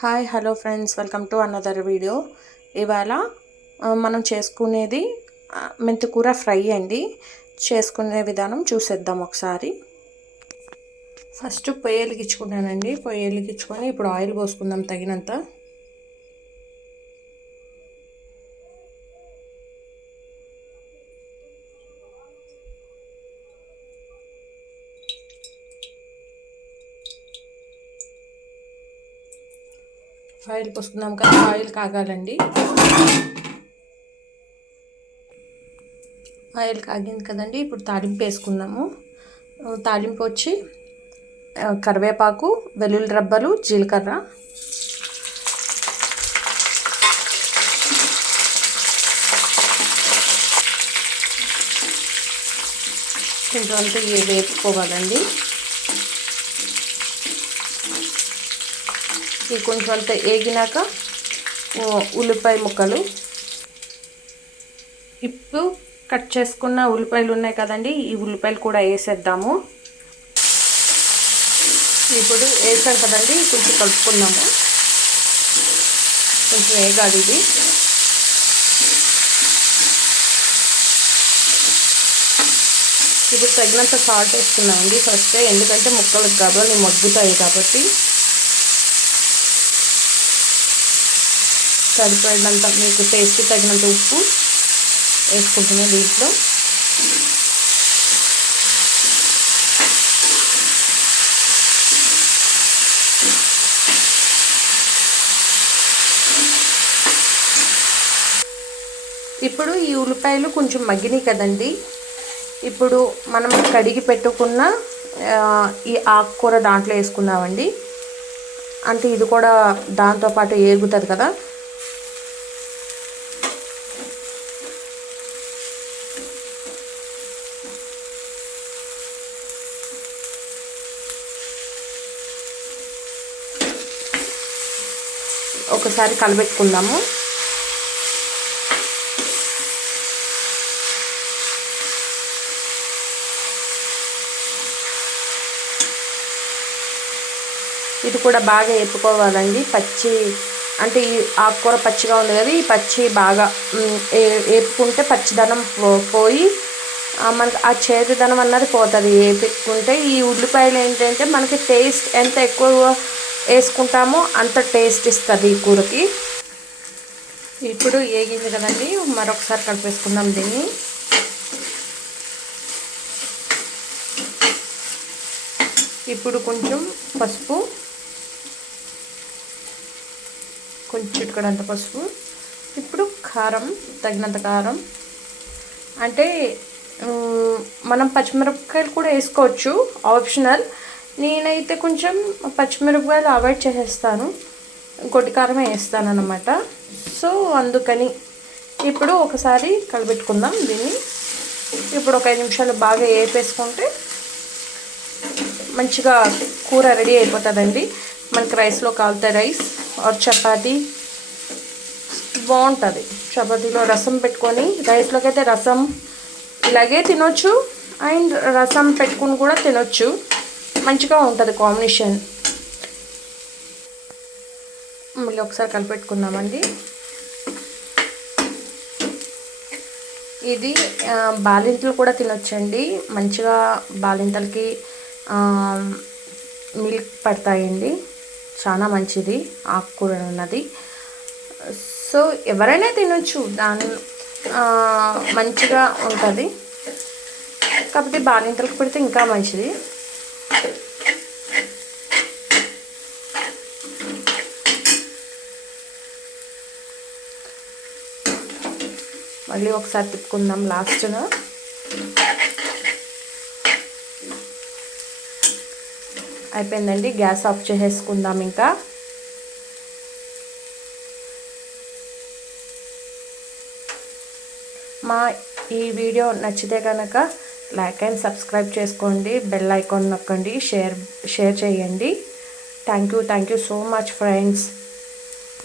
Hi hello friends, welcome to another video. ఇవాళ మనం చేసుకునేది మెంతికూర ఫ్రై అండి. చేసుకునే విధానం చూసేద్దాం ఒకసారి. ఫస్ట్ పొయ్యి వెలిగించుకున్నానండి. పొయ్యి వెలిగించుకొని ఇప్పుడు ఆయిల్ పోసుకుందాం తగినంత. ఆయిల్ పోసుకుందాం కదా, ఆయిల్ కాగాలండి. ఆయిల్ కాగింది కదండి, ఇప్పుడు తాలింపు వేసుకుందాము. తాలింపు వచ్చి కరివేపాకు, వెల్లుల్లి రబ్బలు, జీలకర్ర, కొంచెం అంతా వేపుకోవాలండి. ఇది కొంచెం అంతా వేగినాక ఉల్లిపాయ ముక్కలు, ఇప్పుడు కట్ చేసుకున్న ఉల్లిపాయలు ఉన్నాయి కదండి, ఈ ఉల్లిపాయలు కూడా వేసేద్దాము. ఇప్పుడు వేసాం కదండి, కొంచెం కలుపుకున్నాము. కొంచెం వేగాలి ఇది. ఇప్పుడు తగినంత సాల్ట్ వేసుకున్నామండి ఫస్ట్, ఎందుకంటే ముక్కలకు కాబట్టి మగ్గుతాయి కాబట్టి. సరిపడినంత మీకు టేస్ట్ తగినంత ఉప్పు వేసుకుంటున్నాను దీంట్లో. ఇప్పుడు ఈ ఉల్లిపాయలు కొంచెం మగ్గినాయి కదండి, ఇప్పుడు మనం కడిగి పెట్టుకున్న ఈ ఆకుకూర దాంట్లో వేసుకున్నామండి. అంటే ఇది కూడా దాంతోపాటు ఏగుతుంది కదా. ఒకసారి కలబెట్టుకుందాము. ఇది కూడా బాగా వేపుకోవాలండి. పచ్చి అంటే ఈ ఆకుకూర పచ్చిగా ఉంది కదా, ఈ పచ్చి బాగా వేపుకుంటే పచ్చిదనం పోయి మనకి ఆ చేదుదనం అన్నది పోతుంది వేపుకుంటే. ఈ ఉల్లిపాయలు ఏంటంటే మనకి టేస్ట్ ఎంత ఎక్కువ వేసుకుంటామో అంత టేస్ట్ ఇస్తుంది ఈ కూరకి. ఇప్పుడు వేగింది కదండి, మరొకసారి కలిపేసుకుందాం దీన్ని. ఇప్పుడు కొంచెం పసుపు, కొంచెం చిటికెడంత పసుపు. ఇప్పుడు కారం, తగినంత కారం. అంటే మనం పచ్చిమిరపకాయలు కూడా వేసుకోవచ్చు, ఆప్షనల్. నేనైతే కొంచెం పచ్చిమిరపకాయలు అవాయిడ్ చేసేస్తాను, ఇంకోటి కారమే వేస్తాను అన్నమాట. సో అందుకని ఇప్పుడు ఒకసారి కలిపెట్టుకుందాం దీన్ని. ఇప్పుడు ఒక 5 నిమిషాలు బాగా వేపేసుకుంటే మంచిగా కూర రెడీ అయిపోతుందండి. మనకి రైస్లో కాలితే రైస్ ఆర్ చపాతీ బాగుంటుంది. చపాతీలో రసం పెట్టుకొని, రైస్లోకి అయితే రసం ఇలాగే తినొచ్చు, అండ్ రసం పెట్టుకుని కూడా తినొచ్చు. మంచిగా ఉంటుంది కాంబినేషన్. మళ్ళీ ఒకసారి కలిపెట్టుకుందామండి. ఇది బాలింతలు కూడా తినొచ్చండి. మంచిగా బాలింతలకి మిల్క్ పడతాయండి, చాలా మంచిది ఆకుకూర ఉన్నది. సో ఎవరైనా తినొచ్చు, దాని మంచిగా ఉంటుంది. కాకపోతే బాలింతలకు పెడితే ఇంకా మంచిది. మళ్ళీ ఒకసారి తిప్పుకుందాం లాస్ట్గా. అయిపోయిందండి, గ్యాస్ ఆఫ్ చేసేసుకుందాం. ఇంకా మా ఈ వీడియో నచ్చితే కనుక లైక్ అండ్ సబ్స్క్రైబ్ చేసుకోండి, బెల్ ఐకాన్ నొక్కండి, షేర్ చేయండి. Thank you so much friends.